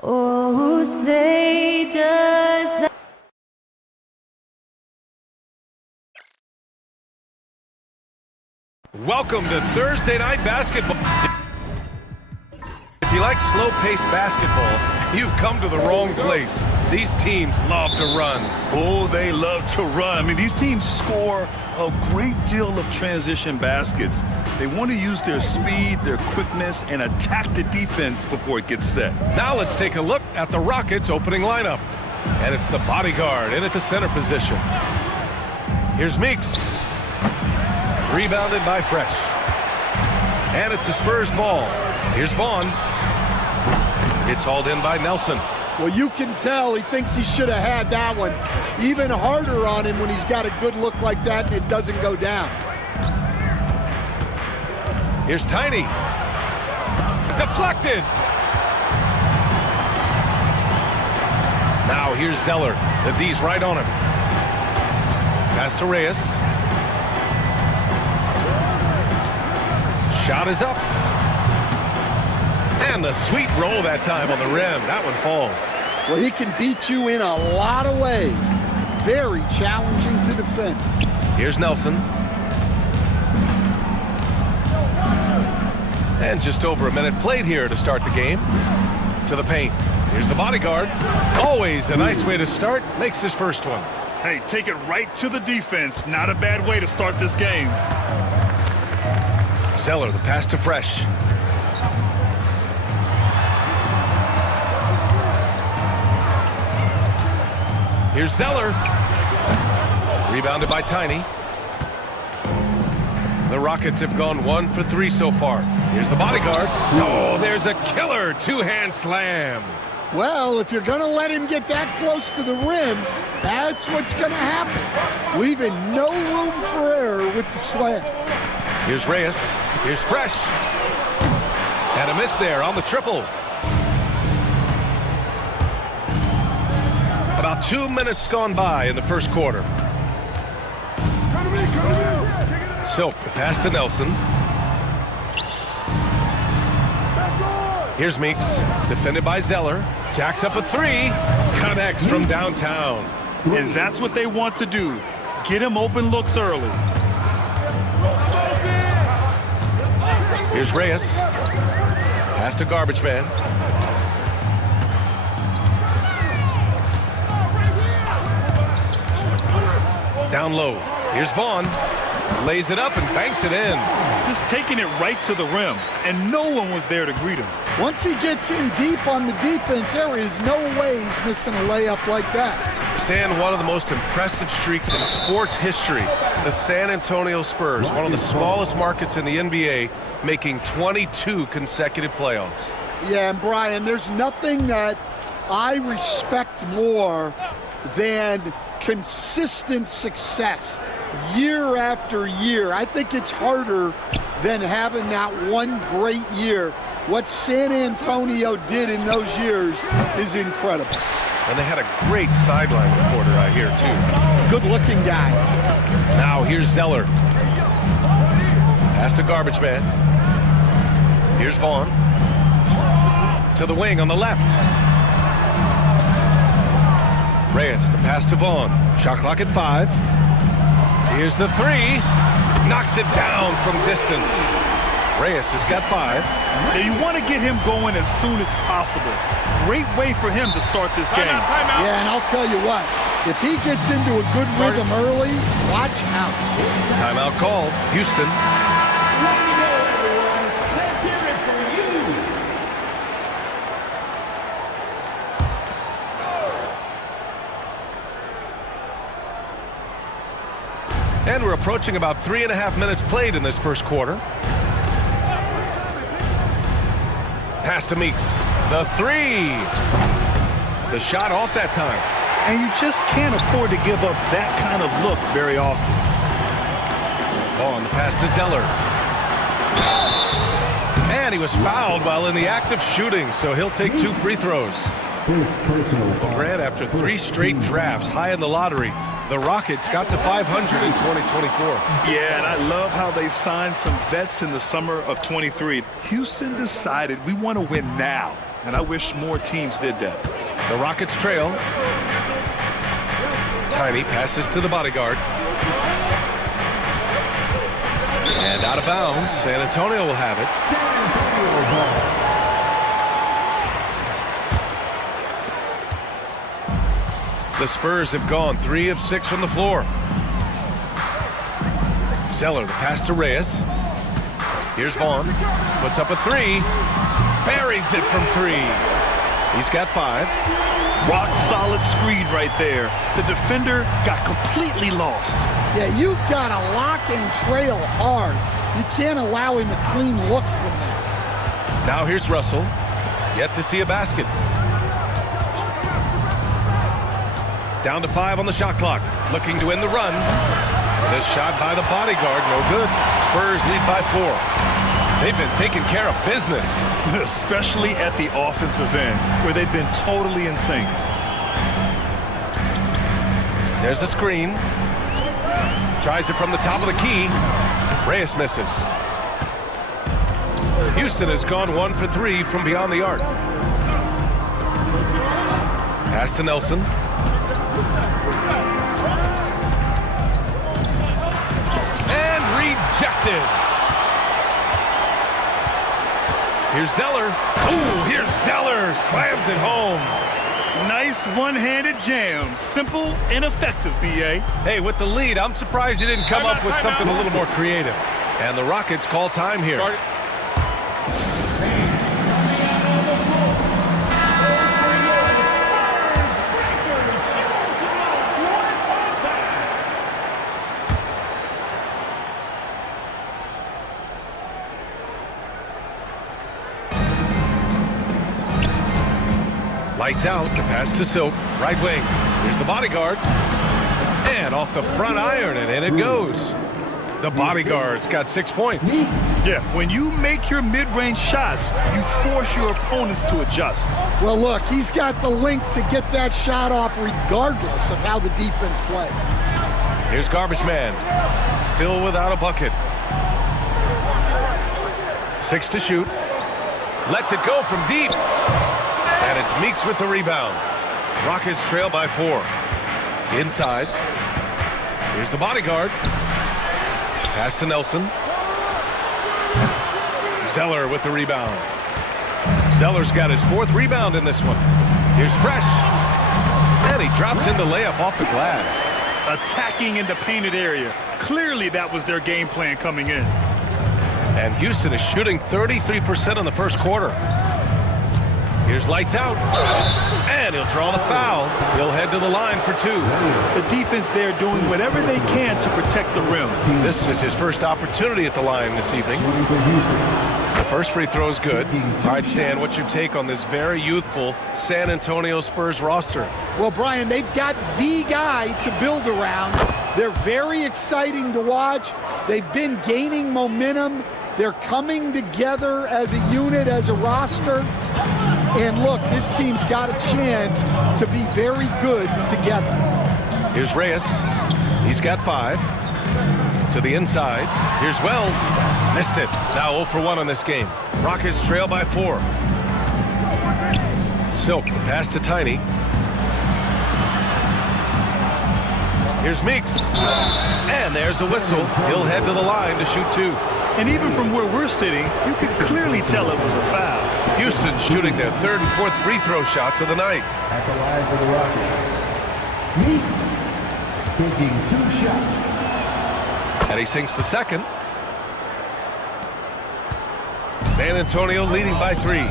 Oh, say does that. Welcome to Thursday Night Basketball. If you like slow-paced basketball, you've come to the wrong place. These teams love to run. Oh, they love to run. I mean, these teams score a great deal of transition baskets. They want to use their speed, their quickness, and attack the defense before it gets set. Now let's take a look at the Rockets' opening lineup. And it's the bodyguard in at the center position. Here's Meeks. Rebounded by Fresh. And it's a Spurs ball. Here's Vaughn. It's hauled in by Nelson. Well, you can tell he thinks he should have had that one. Even harder on him when he's got a good look like that and it doesn't go down. Here's Tiny. Deflected. Now here's Zeller. The D's right on him. Pass to Reyes. Shot is up. And the sweet roll that time on the rim. That one falls. Well, he can beat you in a lot of ways. Very challenging to defend. Here's Nelson. And just over a minute played here to start the game. To the paint. Here's the bodyguard. Always a nice way to start. Makes his first one. Hey, take it right to the defense. Not a bad way to start this game. Zeller, the pass to Fresh. Here's Zeller. Rebounded by Tiny. The Rockets have gone 1 for 3 so far. Here's the bodyguard. Oh, there's a killer two-hand slam. Well, if you're going to let him get that close to the rim, that's what's going to happen. Leaving no room for error with the slam. Here's Reyes. Here's Fresh. And a miss there on the triple. About 2 minutes gone by in the first quarter. Silk, the pass to Nelson. Here's Meeks, defended by Zeller. Jacks up a three. Connects from downtown. And that's what they want to do. Get him open looks early. Here's Reyes. Pass to Garbage Man. Down low. Here's Vaughn. Lays it up and banks it in. Just taking it right to the rim, and no one was there to greet him. Once he gets in deep on the defense, there is no way he's missing a layup like that. Stan, one of the most impressive streaks in sports history. The San Antonio Spurs, one of the smallest markets in the NBA, making 22 consecutive playoffs. Yeah, and Brian, there's nothing that I respect more than consistent success year after year. I think it's harder than having that one great year. What San Antonio did in those years is incredible. And they had a great sideline reporter out here, too. Good-looking guy. Now here's Zeller. Pass to Garbage Man. Here's Vaughn. To the wing on the left. Reyes, the pass to Vaughn. Shot clock at 5. Here's the three. Knocks it down from distance. Reyes has got 5. Now you want to get him going as soon as possible. Great way for him to start this game. Timeout. Yeah, and I'll tell you what, if he gets into a good rhythm early, watch out. Timeout called. Houston. And we're approaching about 3.5 minutes played in this first quarter. Pass to Meeks. The three. The shot off that time. And you just can't afford to give up that kind of look very often. On the pass to Zeller. And he was fouled while in the act of shooting, so he'll take 2 free throws. Well, Grant, after 3 straight drafts high in the lottery, the Rockets got to 500 in 2024. Yeah, and I love how they signed some vets in the summer of 23. Houston decided we want to win now. and I wish more teams did that. The Rockets trail. Tiny passes to the bodyguard. And out of bounds. San Antonio will have it. The Spurs have gone 3 of 6 from the floor. Zeller, the pass to Reyes. Here's Vaughn. Puts up a 3. Buries it from 3. He's got 5. Rock solid screen right there. The defender got completely lost. Yeah, you've got to lock and trail hard. You can't allow him a clean look from that. Now here's Russell. Yet to see a basket. Down to 5 on the shot clock. Looking to end the run. The shot by the bodyguard, no good. Spurs lead by 4. They've been taking care of business. Especially at the offensive end, where they've been totally in sync. There's a screen. Tries it from the top of the key. Reyes misses. Houston has gone 1 for 3 from beyond the arc. Pass to Nelson. And rejected. Here's Zeller. Ooh, here's Zeller. Slams it home. Nice one-handed jam. Simple and effective, B.A. Hey, with the lead, I'm surprised you didn't come up with something a little more creative. And the Rockets call time here. Lights out, the pass to Silk, right wing. Here's the bodyguard. And off the front iron, and in it goes. The bodyguard's got 6 points. Yeah, when you make your mid-range shots, you force your opponents to adjust. Well, look, he's got the length to get that shot off regardless of how the defense plays. Here's Garbage Man, still without a bucket. 6 to shoot. Lets it go from deep. And it's Meeks with the rebound. Rockets trail by 4. Inside. Here's the bodyguard. Pass to Nelson. Zeller with the rebound. Zeller's got his 4th rebound in this one. Here's Fresh. And he drops in the layup off the glass. Attacking in the painted area. Clearly that was their game plan coming in. And Houston is shooting 33% in the first quarter. Here's lights out. And he'll draw the foul. He'll head to the line for 2. The defense there doing whatever they can to protect the rim. This is his first opportunity at the line this evening. The first free throw is good. All right, Stan, what's your take on this very youthful San Antonio Spurs roster? Well, Brian, they've got the guy to build around. They're very exciting to watch. They've been gaining momentum. They're coming together as a unit, as a roster. And look, this team's got a chance to be very good together. Here's Reyes. He's got 5. To the inside. Here's Wells. Missed it. Now 0 for 1 on this game. Rockets trail by 4. Silk, the pass to Tiny. Here's Meeks. And there's a whistle. He'll head to the line to shoot 2. And even from where we're sitting, you could clearly tell it was a foul. Houston shooting their 3rd and 4th free throw shots of the night. At the line for the Rockets, Meeks taking 2 shots. And he sinks the 2nd. San Antonio leading by 3.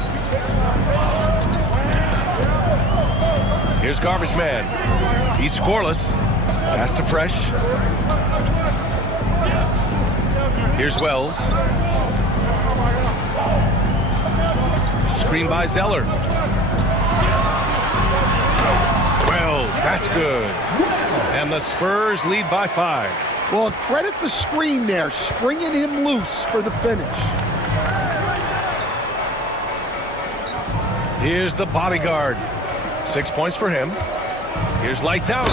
Here's Garbage Man. He's scoreless. Pass to Fresh. Here's Wells. Screen by Zeller. Wells, that's good. And the Spurs lead by 5. Well, credit the screen there, springing him loose for the finish. Here's the bodyguard. 6 points for him. Here's lights out.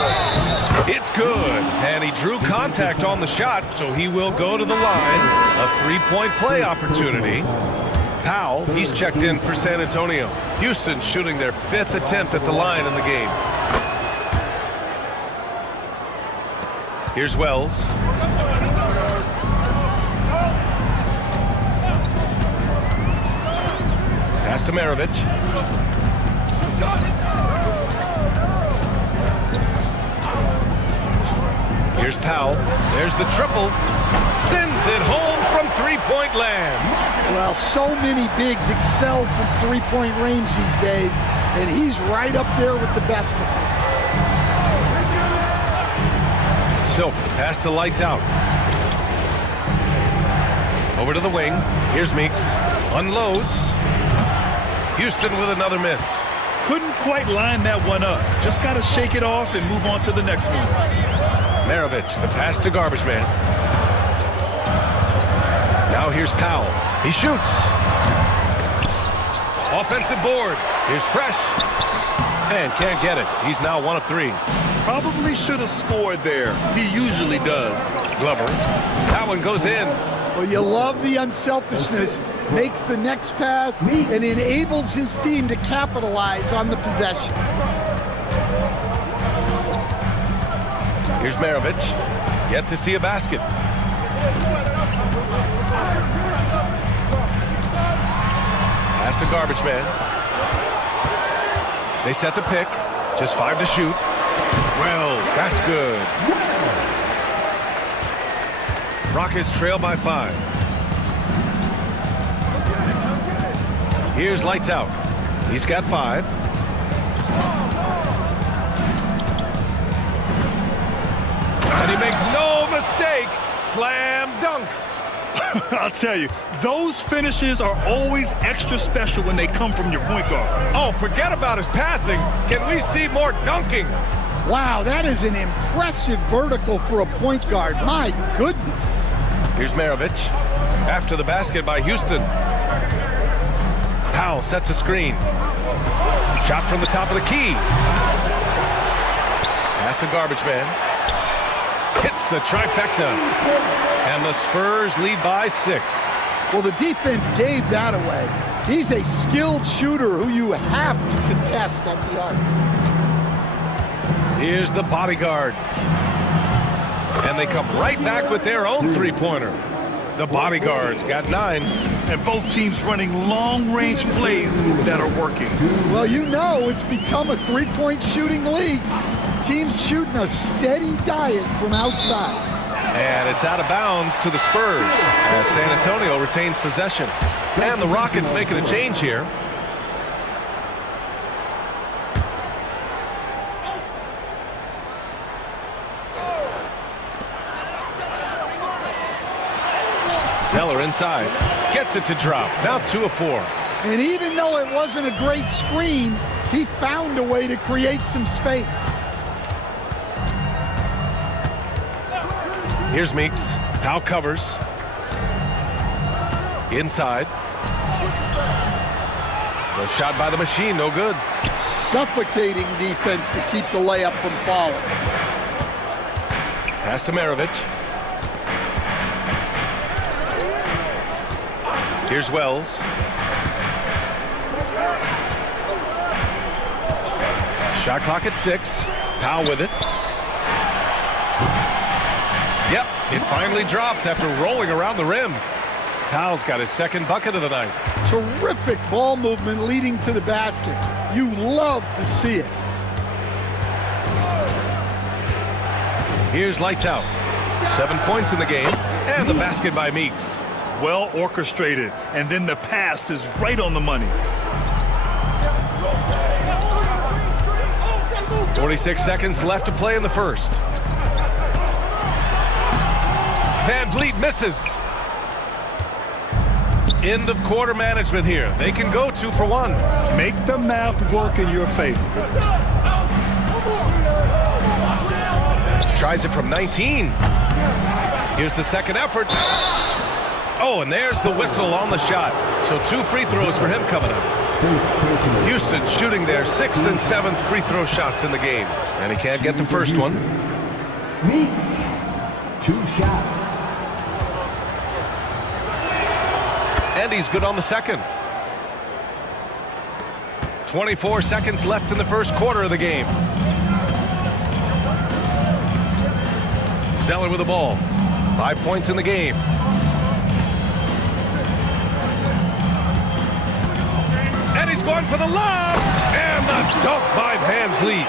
It's good. And he drew contact on the shot, so he will go to the line. A 3-point play opportunity. Powell, he's checked in for San Antonio. Houston shooting their 5th attempt at the line in the game. Here's Wells. Pass to Maravich. Here's Powell. There's the triple. Sends it home from three-point land. Well, so many bigs excel from three-point range these days, and he's right up there with the best of them. Silk, pass to Lights Out. Over to the wing. Here's Meeks. Unloads. Houston with another miss. Couldn't quite line that one up. Just got to shake it off and move on to the next one. Maravich, the pass to Garbage Man. Now here's Powell. He shoots. Offensive board. Here's Fresh. And can't get it. He's now 1 of 3. Probably should have scored there. He usually does. Glover. That one goes in. Well, you love the unselfishness. Makes the next pass and enables his team to capitalize on the possession. Here's Maravich. Yet to see a basket. Pass to Garbage Man. They set the pick. Just 5 to shoot. Wells, that's good. Rockets trail by 5. Here's Lights Out. He's got 5. And he makes no mistake. Slam dunk. I'll tell you, those finishes are always extra special when they come from your point guard. Oh, forget about his passing. Can we see more dunking? Wow, that is an impressive vertical for a point guard. My goodness. Here's Maravich. After the basket by Houston. Powell sets a screen. Shot from the top of the key. Pass to Garbage Man. Hits the trifecta. And the Spurs lead by 6. Well, the defense gave that away. He's a skilled shooter who you have to contest at the arc. Here's the bodyguard. And they come right back with their own three-pointer. The bodyguards got 9. And both teams running long-range plays that are working. Well, you know it's become a three-point shooting league. Teams shooting a steady diet from outside. And it's out of bounds to the Spurs as San Antonio retains possession. And the Rockets making a change here. Zeller inside. Gets it to drop. Now 2 of 4. And even though it wasn't a great screen, he found a way to create some space. Here's Meeks. Powell covers. Inside. The shot by the machine, no good. Suffocating defense to keep the layup from falling. Pass to Maravich. Here's Wells. Shot clock at 6. Powell with it. Yep, it finally drops after rolling around the rim. Powell's got his second bucket of the night. Terrific ball movement leading to the basket. You love to see it. Here's Lights Out. 7 points in the game, and the basket by Meeks. Well orchestrated, and then the pass is right on the money. 46 seconds left to play in the first. Van Vliet misses. End of quarter management here. They can go 2 for 1. Make the math work in your favor. Tries it from 19. Here's the second effort. Oh, and there's the whistle on the shot. So 2 free throws for him coming up. Houston shooting their 6th and 7th free throw shots in the game. And he can't get the first one. Meeks, 2 shots. And he's good on the second. 24 seconds left in the first quarter of the game. Zeller with the ball. 5 points in the game. And he's going for the lob. And the dunk by Van Vliet.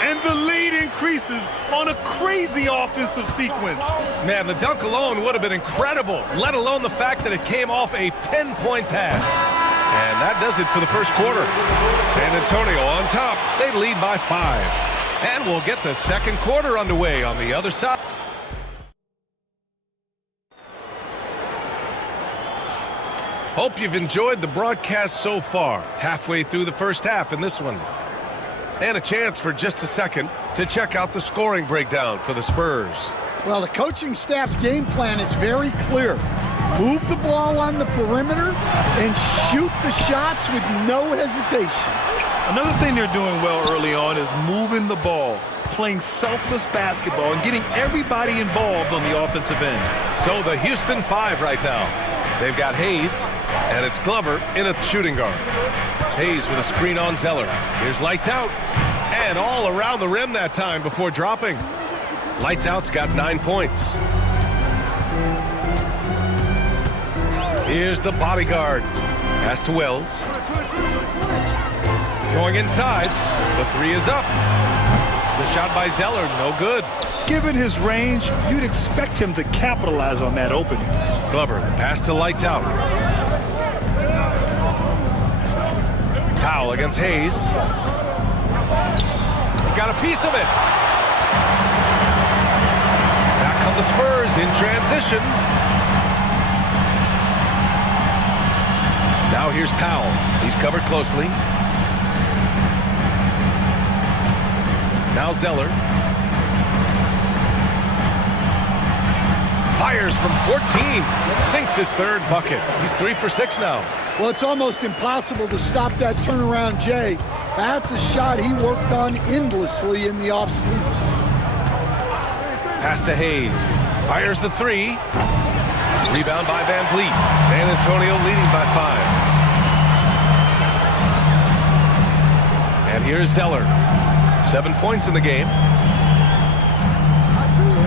And the lead increases on a crazy offensive sequence. Man, the dunk alone would have been incredible, let alone the fact that it came off a pinpoint pass. And that does it for the first quarter. San Antonio on top. They lead by 5. And we'll get the second quarter underway on the other side. Hope you've enjoyed the broadcast so far. Halfway through the first half in this one. And a chance for just a second to check out the scoring breakdown for the Spurs. Well, the coaching staff's game plan is very clear. Move the ball on the perimeter and shoot the shots with no hesitation. Another thing they're doing well early on is moving the ball, playing selfless basketball, and getting everybody involved on the offensive end. So the Houston 5 right now. They've got Hayes, and it's Glover in a shooting guard. Hayes with a screen on Zeller. Here's Lights Out. And all around the rim that time before dropping. Lights Out's got 9 points. Here's the bodyguard. Pass to Wells. Going inside. The 3 is up. The shot by Zeller, no good. Given his range, you'd expect him to capitalize on that opening. Glover, the pass to Lights Out. Powell against Hayes. He got a piece of it. Back come the Spurs in transition. Now here's Powell. He's covered closely. Now Zeller. Fires from 14. Sinks his third bucket. He's 3 for 6 now. Well, it's almost impossible to stop that turnaround, Jay. That's a shot he worked on endlessly in the offseason. Pass to Hayes. Fires the 3. Rebound by Van Vliet. San Antonio leading by 5. And here's Zeller. 7 points in the game.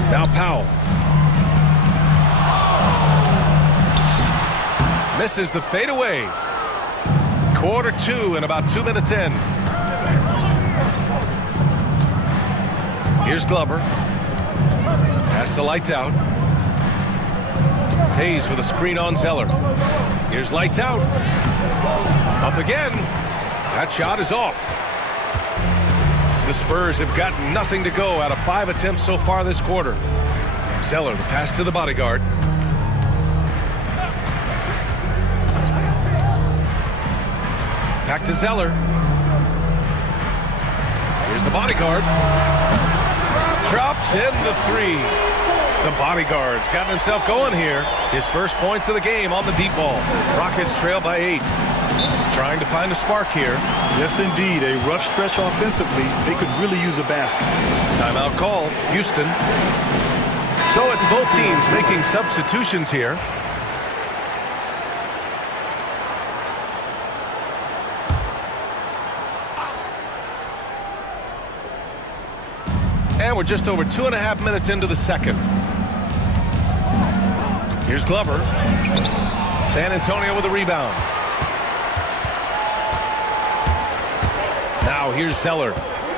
Now Powell. Misses the fadeaway. Quarter 2 and about 2 minutes in. Here's Glover. Pass to Lights Out. Hayes with a screen on Zeller. Here's Lights Out. Up again. That shot is off. The Spurs have got nothing to go out of 5 attempts so far this quarter. Zeller, the pass to the bodyguard. Back to Zeller. Here's the bodyguard. Drops in the 3. The bodyguard's gotten himself going here. His first points of the game on the deep ball. Rockets trail by 8. Trying to find a spark here. Yes, indeed. A rough stretch offensively. They could really use a basket. Timeout call. Houston. So it's both teams making substitutions here. And we're just over 2.5 minutes into the second. Here's Glover. San Antonio with a rebound. Now here's Zeller.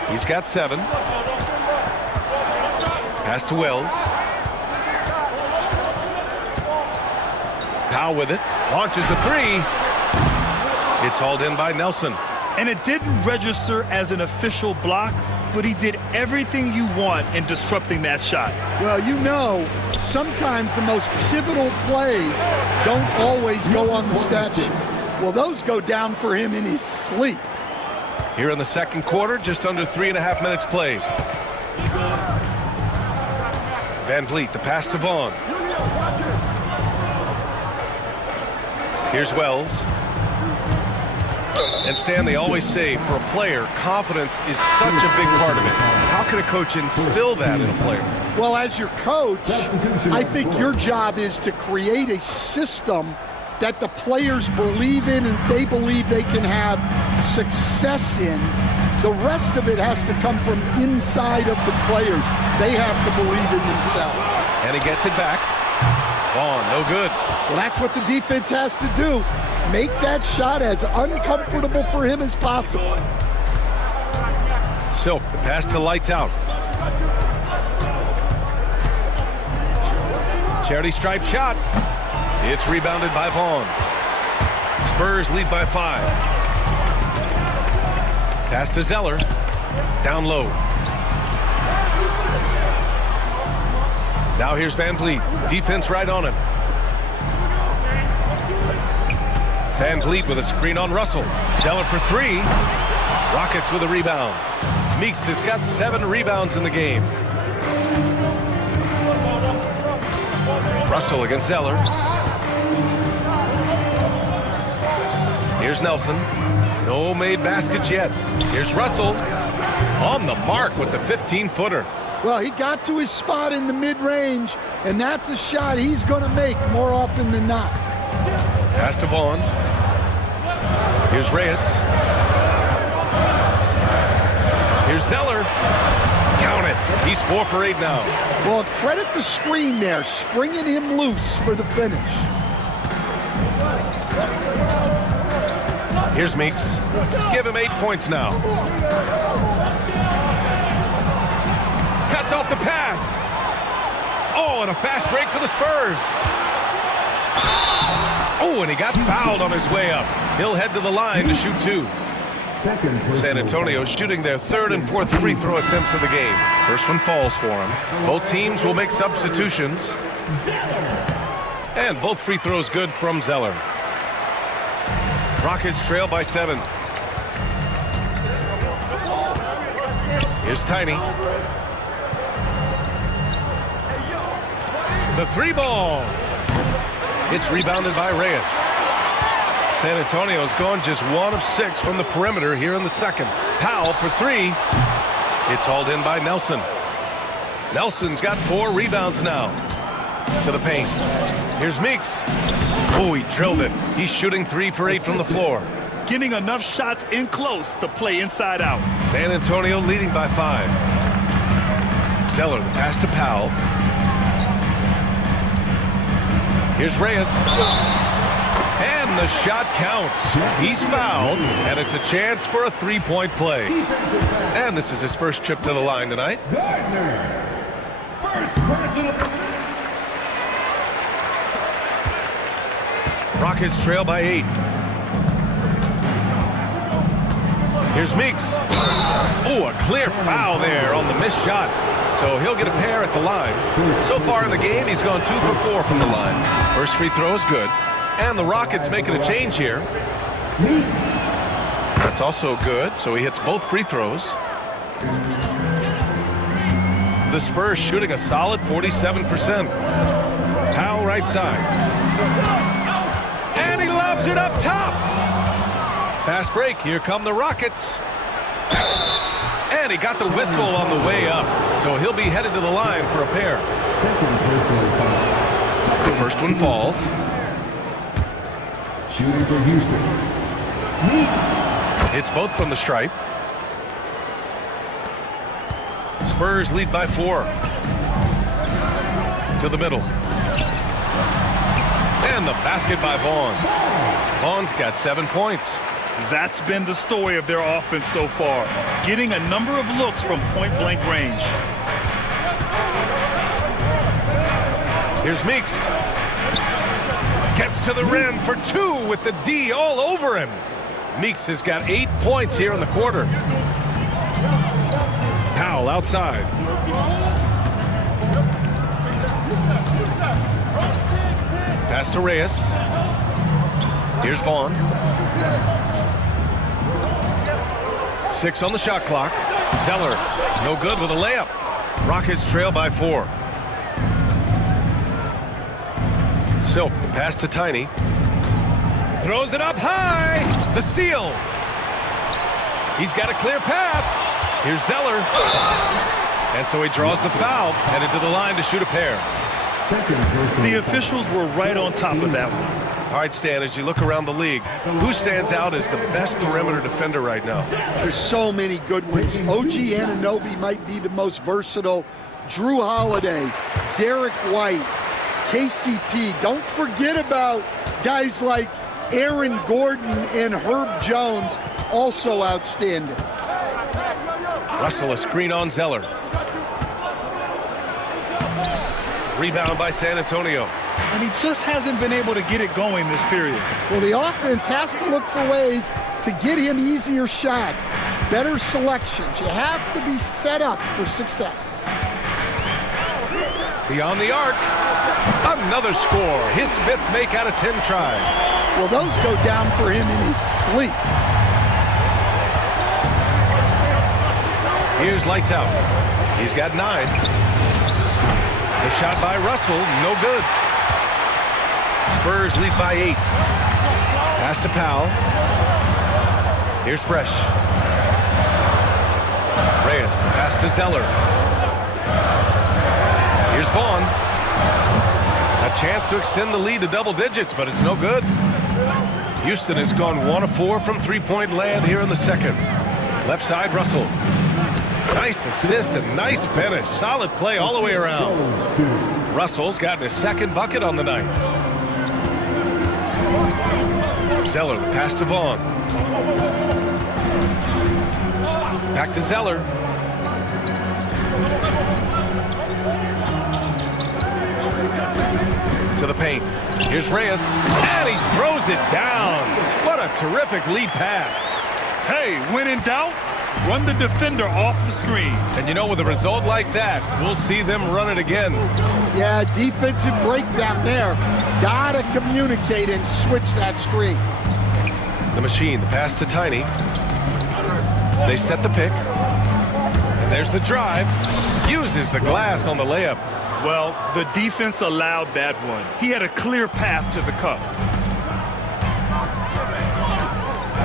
He's got 7. Pass to Wells. Powell with it. Launches the 3. It's hauled in by Nelson. And it didn't register as an official block, but he did everything you want in disrupting that shot. Well, you know, sometimes the most pivotal plays don't always go on the stat sheet. Well, those go down for him in his sleep. Here in the second quarter, just under 3.5 minutes played. Van Vliet, the pass to Vaughn. Here's Wells. And Stan, they always say, for a player, confidence is such a big part of it. How can a coach instill that in a player? Well, as your coach, I think your job is to create a system that the players believe in and they believe they can have success in. The rest of it has to come from inside of the players. They have to believe in themselves. And he gets it back. Vaughn, no good. Well, that's what the defense has to do. Make that shot as uncomfortable for him as possible. Silk, the pass to Lights Out. Charity stripe shot. It's rebounded by Vaughn. Spurs lead by 5. Pass to Zeller. Down low. Now here's Van Vliet. Defense right on him. Van Vliet with a screen on Russell. Zeller for 3. Rockets with a rebound. Meeks has got 7 rebounds in the game. Russell against Zeller. Here's Nelson. No made baskets yet. Here's Russell on the mark with the 15-footer. Well, he got to his spot in the mid-range, and that's a shot he's going to make more often than not. Pass to Vaughn. Here's Reyes. Here's Zeller. Count it. He's 4 for 8 now. Well, credit the screen there, springing him loose for the finish. Here's Meeks. Give him 8 points now. Cuts off the pass. Oh, and a fast break for the Spurs. Oh, and he got fouled on his way up. He'll head to the line to shoot 2. San Antonio shooting their 3rd and 4th free throw attempts of the game. First one falls for him. Both teams will make substitutions. And both free throws good from Zeller. Rockets trail by 7. Here's Tiny. The 3 ball. It's rebounded by Reyes. San Antonio's gone just 1 of 6 from the perimeter here in the second. Powell for 3. It's hauled in by Nelson. Nelson's got 4 rebounds now. To the paint. Here's Meeks. Oh, he drilled it. He's shooting 3 for 8 from the floor. Getting enough shots in close to play inside out. San Antonio leading by 5. Zeller, the pass to Powell. Here's Reyes. And the shot counts. He's fouled, and it's a chance for a 3-point play. And this is his first trip to the line tonight. Gardner. First personal. Rockets trail by 8. Here's Meeks. Oh, a clear foul there on the missed shot. So he'll get a pair at the line. So far in the game, he's gone 2 for 4 from the line. First free throw is good. And the Rockets making a change here. That's also good, so he hits both free throws. The Spurs shooting a solid 47%. Powell right side. And he lobs it up top. Fast break, here come the Rockets. And he got the whistle on the way up, so he'll be headed to the line for a pair. Second personal foul. The first one falls. Shooting for Houston. Meeks. Hits both from the stripe. Spurs lead by 4. To the middle. And the basket by Vaughn. Vaughn's got 7 points. That's been the story of their offense so far. Getting a number of looks from point-blank range. Here's Meeks. Gets to the rim for 2 with the D all over him. Meeks has got 8 points here in the quarter. Powell outside. Pass to Reyes. Here's Vaughn. 6 on the shot clock. Zeller, no good with a layup. Rockets trail by 4. Silk, pass to Tiny. Throws it up high. The steal. He's got a clear path. Here's Zeller. And so he draws the foul, headed to the line to shoot a pair. Second personal The officials were right on top of that one. All right, Stan, as you look around the league, who stands out as the best perimeter defender right now? There's so many good ones. OG Anunoby might be the most versatile. Drew Holiday, Derek White, KCP. Don't forget about guys like Aaron Gordon and Herb Jones, also outstanding. Russell, a screen on Zeller. Rebound by San Antonio. And he just hasn't been able to get it going this period. Well, the offense has to look for ways to get him easier shots, better selections. You have to be set up for success. Beyond the arc. Another score. His 5th make out of 10 tries. Well, those go down for him in his sleep. Here's lights out. He's got 9. The shot by Russell, no good. Spurs lead by 8. Pass to Powell. Here's Fresh. Reyes, the pass to Zeller. Here's Vaughn. A chance to extend the lead to double digits, but it's no good. Houston has gone 1 of 4 from three-point land here in the second. Left side, Russell. Nice assist and nice finish. Solid play all the way around. Russell's gotten his 2nd bucket on the night. Zeller, the pass to Vaughn. Back to Zeller. To the paint. Here's Reyes. And he throws it down. What a terrific lead pass. Hey, when in doubt, run the defender off the screen. And you know, with a result like that, we'll see them run it again. Yeah, defensive breakdown there. Gotta communicate and switch that screen. The machine, the pass to Tiny. They set the pick. And there's the drive. Uses the glass on the layup. Well, the defense allowed that one. He had a clear path to the cup.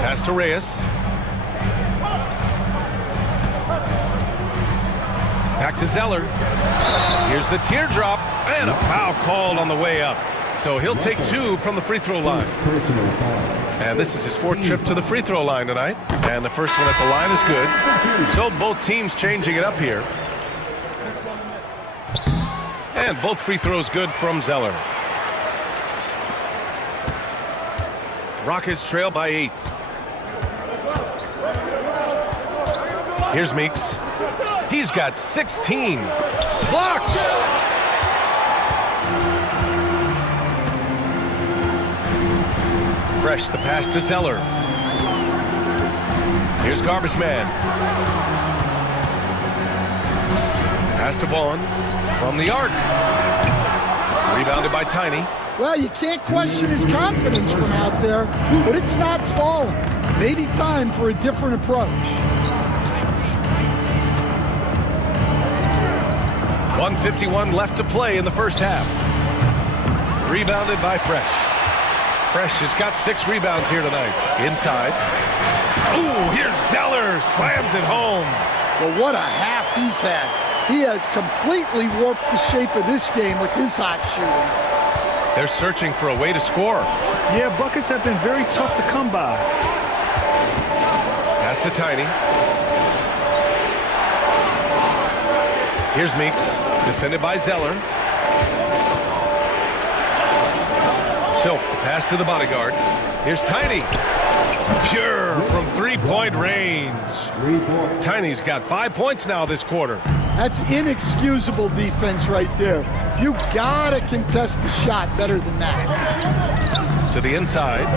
Pass to Reyes. Back to Zeller. Here's the teardrop. And a foul called on the way up. So he'll take 2 from the free throw line. And this is his 4th trip to the free throw line tonight. And the first one at the line is good. So both teams changing it up here. And both free throws good from Zeller. Rockets trail by 8. Here's Meeks. He's got 16. Blocked! Fresh, the pass to Zeller. Here's Garbage Man. Pass to Vaughn. From the arc. Rebounded by Tiny. Well, you can't question his confidence from out there, but it's not falling. Maybe time for a different approach. 1:51 left to play in the first half. Rebounded by Fresh. Fresh has got 6 rebounds here tonight. Inside. Ooh, here's Zeller. Slams it home. Well, what a half he's had. He has completely warped the shape of this game with his hot shooting. They're searching for a way to score. Yeah, buckets have been very tough to come by. Pass to Tiny. Here's Meeks. Defended by Zeller. Silk, the pass to the bodyguard. Here's Tiny. Pure from three-point range. Tiny's got 5 points now this quarter. That's inexcusable defense right there. You gotta contest the shot better than that. To the inside.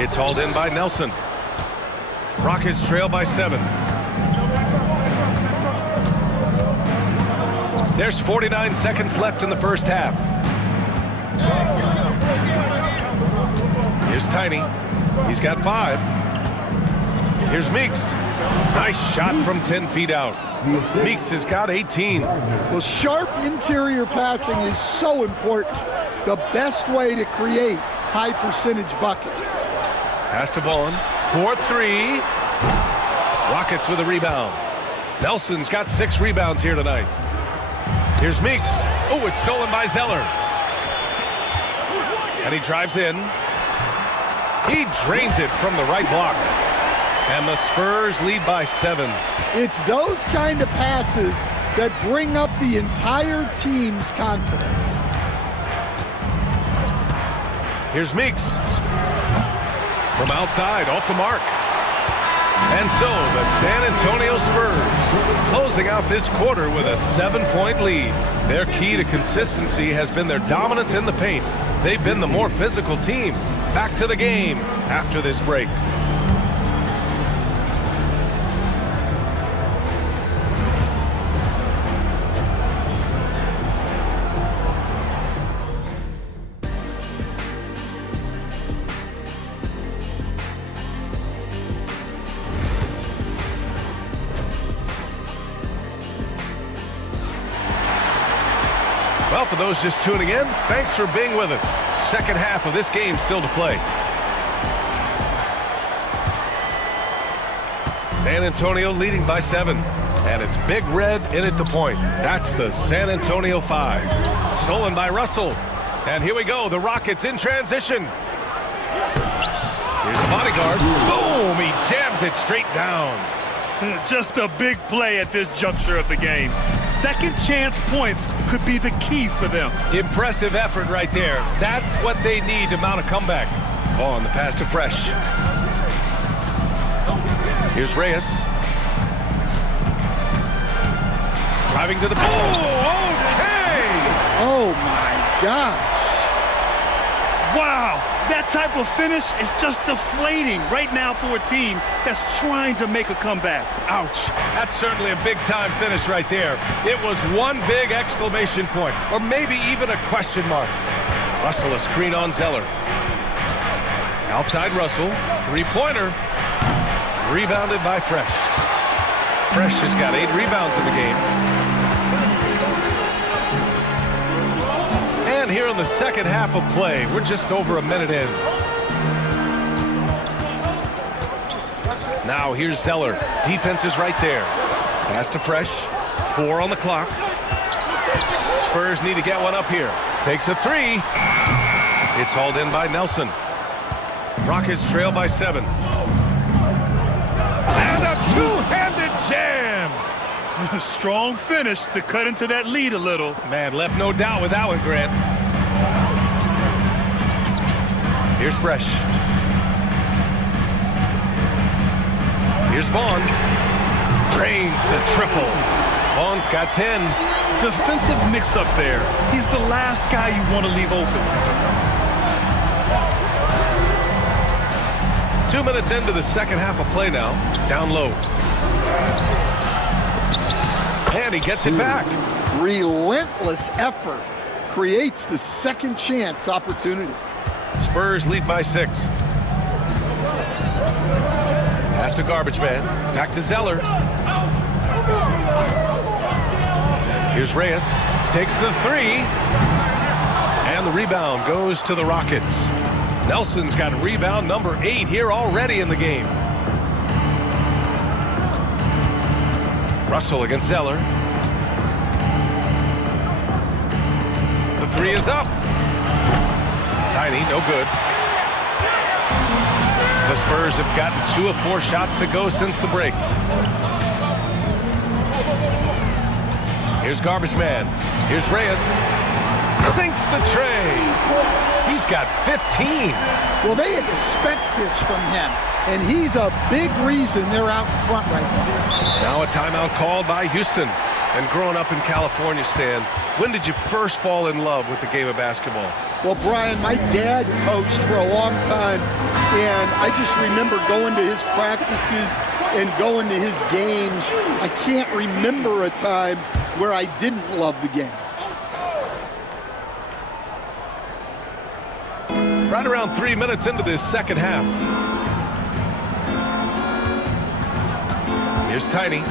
It's hauled in by Nelson. Rockets trail by 7. There's 49 seconds left in the first half. Here's Tiny. He's got 5. Here's Meeks. Nice shot from 10 feet out. Meeks has got 18. Well, sharp interior passing is so important. The best way to create high percentage buckets. Pass to Vaughn. 4-3. Rockets with a rebound. Nelson's got 6 rebounds here tonight. Here's Meeks. Oh, it's stolen by Zeller. And he drives in. He drains it from the right block. And the Spurs lead by 7. It's those kind of passes that bring up the entire team's confidence. Here's Meeks. From outside, off the mark. And so the San Antonio Spurs closing out this quarter with a 7-point lead. Their key to consistency has been their dominance in the paint. They've been the more physical team. Back to the game after this break. Well, for those just tuning in, thanks for being with us. Second half of this game still to play. San Antonio leading by 7. And it's Big Red in at the point. That's the San Antonio 5. Stolen by Russell. And here we go, the Rockets in transition. Here's the bodyguard. Boom! He jams it straight down. Just a big play at this juncture of the game. Second chance points could be the key for them. Impressive effort right there. That's what they need to mount a comeback. On the pass to Fresh. Here's Reyes. Driving to the ball. Okay! Oh my gosh. Wow, that type of finish is just deflating right now for a team that's trying to make a comeback. Ouch. That's certainly a big-time finish right there. It was one big exclamation point, or maybe even a question mark. Russell a screen on Zeller. Outside Russell, three-pointer. Rebounded by Fresh. Fresh has got 8 rebounds in the game. And here in the second half of play, we're just over a minute in. Now here's Zeller. Defense is right there. Pass to Fresh. 4 on the clock. Spurs need to get one up here. Takes a 3. It's hauled in by Nelson. Rockets trail by 7. And a two-handed jam. Strong finish to cut into that lead a little. Man, left no doubt with that one, Grant. Here's Fresh. Here's Vaughn. Drains the triple. Vaughn's got 10. Defensive mix-up there. He's the last guy you want to leave open. 2 minutes into the second half of play now. Down low. And he gets it back. Relentless effort creates the second chance opportunity. Spurs lead by 6. Pass to Garbage Man. Back to Zeller. Here's Reyes. Takes the 3. And the rebound goes to the Rockets. Nelson's got rebound number 8 here already in the game. Russell against Zeller. The 3 is up. Tiny, no good. The Spurs have gotten 2 of 4 shots to go since the break. Here's Garbage Man. Here's Reyes. Sinks the tray. He's got 15. Well, they expect this from him, and he's a big reason they're out in front right now. Now a timeout called by Houston. And growing up in California, Stan, when did you first fall in love with the game of basketball? Well, Brian, my dad coached for a long time, and I just remember going to his practices and going to his games. I can't remember a time where I didn't love the game. Right around 3 minutes into this second half. Here's Tiny.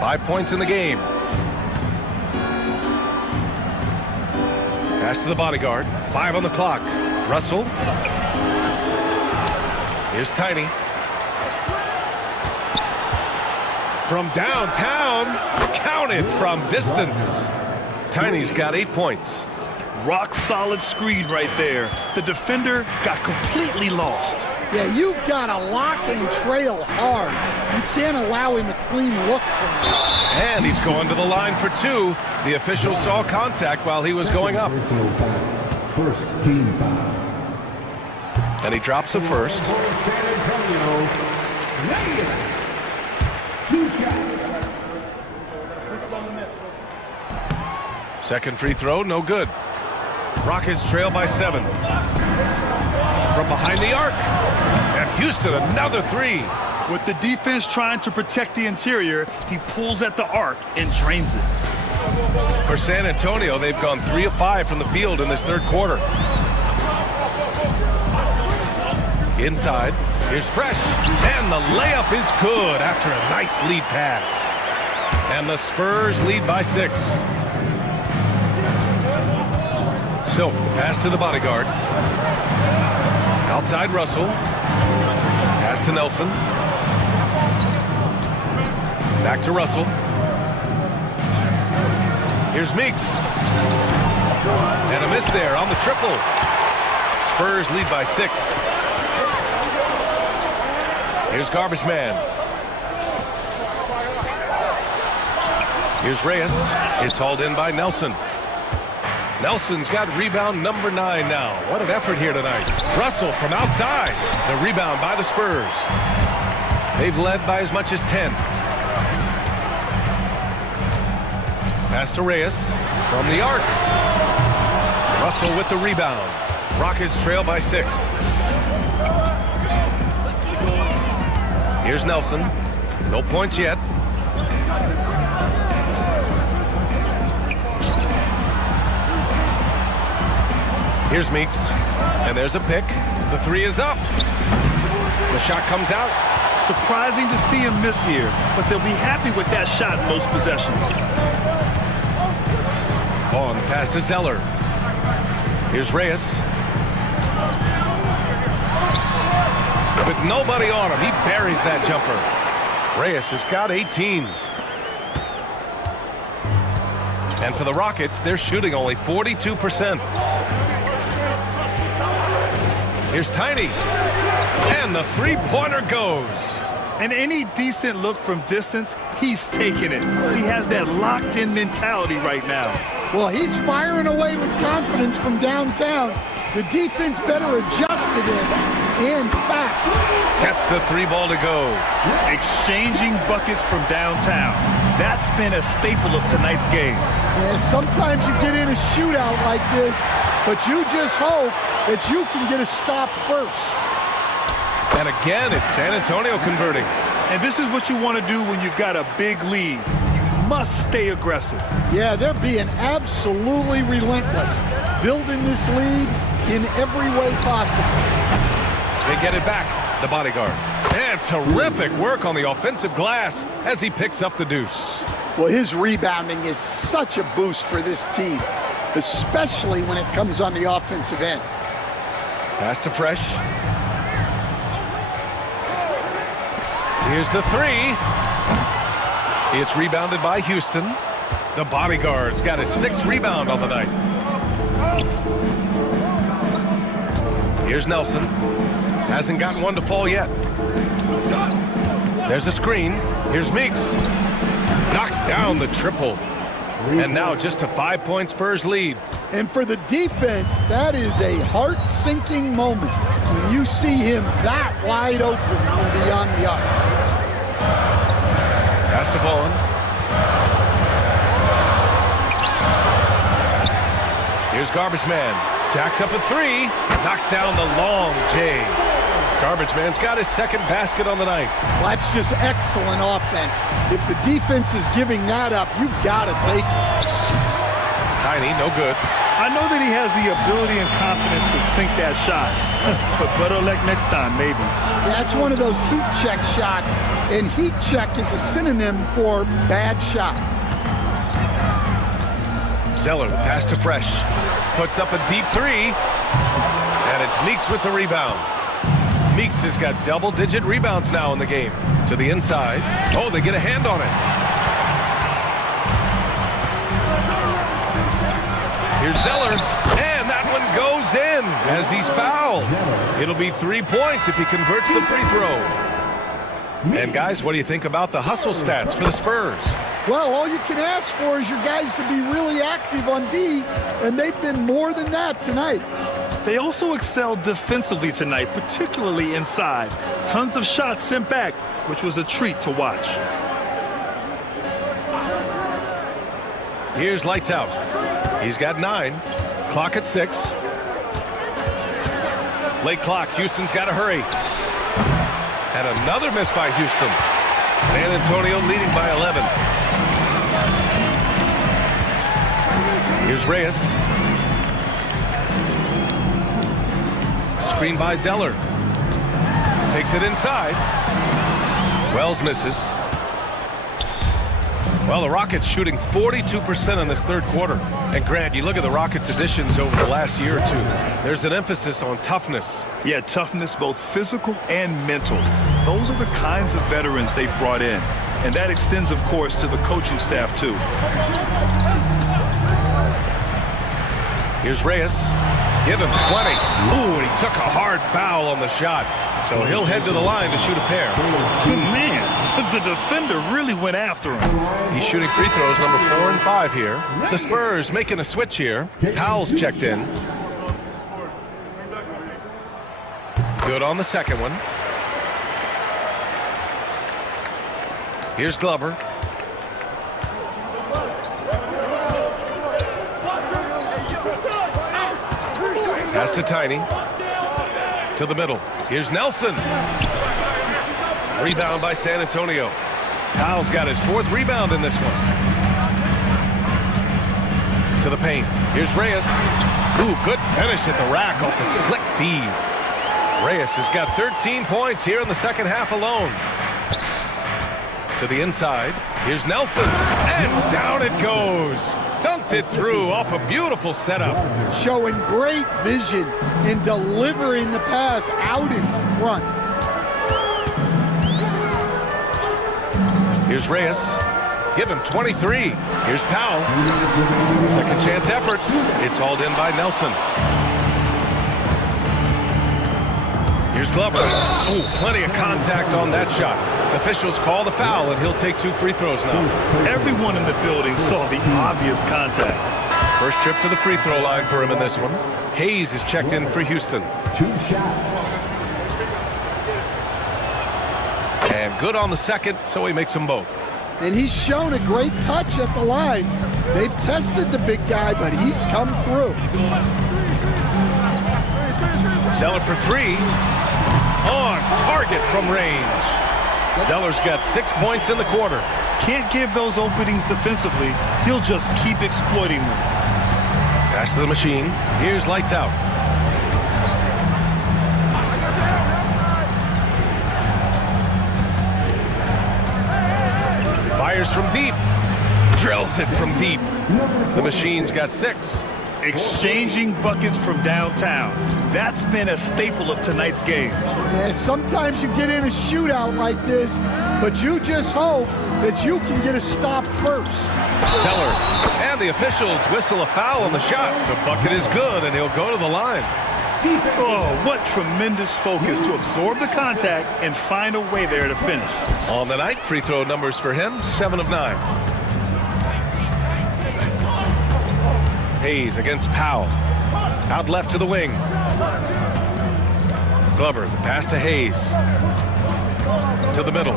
5 points in the game. Pass to the bodyguard. 5 on the clock. Russell. Here's Tiny. From downtown. Counted from distance. Tiny's got 8 points. rock-solid screen right there. The defender got completely lost. Yeah, you've got to lock and trail hard. You can't allow him a clean look from there. And he's going to the line for two. The official saw contact while he was going up. Personal foul. First team foul. And he drops a first. For San Antonio, negative. 2 shots. Second free throw, no good. Rockets trail by 7. From behind the arc. And Houston, another 3. With the defense trying to protect the interior, he pulls at the arc and drains it. For San Antonio, they've gone 3 of 5 from the field in this third quarter. Inside, here's Fresh. And the layup is good after a nice lead pass. And the Spurs lead by 6. Silk, pass to the bodyguard. Outside Russell. Pass to Nelson. Back to Russell. Here's Meeks. And a miss there on the triple. Spurs lead by 6. Here's Garbage Man. Here's Reyes. It's hauled in by Nelson. Nelson's got rebound number 9 now. What an effort here tonight. Russell from outside. The rebound by the Spurs. They've led by as much as 10. Pass to Reyes from the arc. Russell with the rebound. Rockets trail by 6. Here's Nelson. No points yet. Here's Meeks, and there's a pick. The 3 is up. The shot comes out. Surprising to see him miss here, but they'll be happy with that shot in most possessions. On the pass to Zeller. Here's Reyes. With nobody on him, he buries that jumper. Reyes has got 18. And for the Rockets, they're shooting only 42%. Here's Tiny. And the three-pointer goes. And any decent look from distance, he's taking it. He has that locked-in mentality right now. Well, he's firing away with confidence from downtown. The defense better adjust to this, and fast. Gets the 3 ball to go. Exchanging buckets from downtown. That's been a staple of tonight's game. Yeah, sometimes you get in a shootout like this, but you just hope that you can get a stop first. And again, it's San Antonio converting. And this is what you want to do when you've got a big lead. You must stay aggressive. Yeah, they're being absolutely relentless, building this lead in every way possible. They get it back, the bodyguard. And terrific work on the offensive glass as he picks up the deuce. Well, his rebounding is such a boost for this team, especially when it comes on the offensive end. Pass to Fresh. Here's the 3. It's rebounded by Houston. The bodyguard's got his 6th rebound on the night. Here's Nelson. Hasn't gotten one to fall yet. There's a screen. Here's Meeks. Knocks down the triple. And now just a 5-point Spurs lead. And for the defense, that is a heart-sinking moment when you see him that wide open from beyond the arc. Pass to Bowen. Here's Garbage Man. Jacks up a 3. Knocks down the long J. Garbage Man's got his 2nd basket on the night. Well, that's just excellent offense. If the defense is giving that up, you've got to take it. Tiny, no good. I know that he has the ability and confidence to sink that shot, but better luck next time, maybe. That's one of those heat check shots, and heat check is a synonym for bad shot. Zeller, the pass to Fresh. Puts up a deep 3. And it's Meeks with the rebound. Meeks has got double-digit rebounds now in the game. To the inside. Oh, they get a hand on it. Here's Zeller, and that one goes in as he's fouled. It'll be 3 points if he converts the free throw. And guys, what do you think about the hustle stats for the Spurs? Well, all you can ask for is your guys to be really active on D, and they've been more than that tonight. They also excelled defensively tonight, particularly inside. Tons of shots sent back, which was a treat to watch. Here's lights out. He's got 9. Clock at 6. Late clock. Houston's got to hurry. And another miss by Houston. San Antonio leading by 11. Here's Reyes. Screen by Zeller. Takes it inside. Wells misses. Well, the Rockets shooting 42% in this third quarter. And Grant, you look at the Rockets' additions over the last year or two. There's an emphasis on toughness. Yeah, toughness, both physical and mental. Those are the kinds of veterans they've brought in. And that extends, of course, to the coaching staff, too. Here's Reyes. Give him 20. Ooh, and he took a hard foul on the shot. So he'll head to the line to shoot a pair. Man, the defender really went after him. He's shooting free throws number 4 and 5 here. The Spurs making a switch here. Powell's checked in. Good on the second one. Here's Glover. Pass to Tiny. To the middle. Here's Nelson. Rebound by San Antonio. Powell's got his 4th rebound in this one. To the paint. Here's Reyes. Ooh, good finish at the rack off the slick feed. Reyes has got 13 points here in the second half alone. To the inside. Here's Nelson. And down it goes. Dunked it through off a beautiful setup. Showing great vision in delivering the pass out in front. Here's Reyes. Give him 23. Here's Powell. Second chance effort. It's hauled in by Nelson. Here's Glover. Ooh, plenty of contact on that shot. Officials call the foul, and he'll take 2 free throws now. Everyone in the building saw the obvious contact. First trip to the free throw line for him in this one. Hayes is checked in for Houston. 2 shots. And good on the second, so he makes them both. And he's shown a great touch at the line. They've tested the big guy, but he's come through. Zeller for 3. On target from range. Zeller's got 6 points in the quarter. Can't give those openings defensively. He'll just keep exploiting them. Pass to the machine. Here's lights out. Fires from deep. Drills it from deep. The machine's got 6. Exchanging buckets from downtown. That's been a staple of tonight's game. Yeah, sometimes you get in a shootout like this, but you just hope that you can get a stop first. Zeller. And the officials whistle a foul on the shot. The bucket is good, and he'll go to the line. Oh, what tremendous focus to absorb the contact and find a way there to finish. On the night, free throw numbers for him, 7 of 9. Hayes against Powell. Out left to the wing. Glover, the pass to Hayes. To the middle.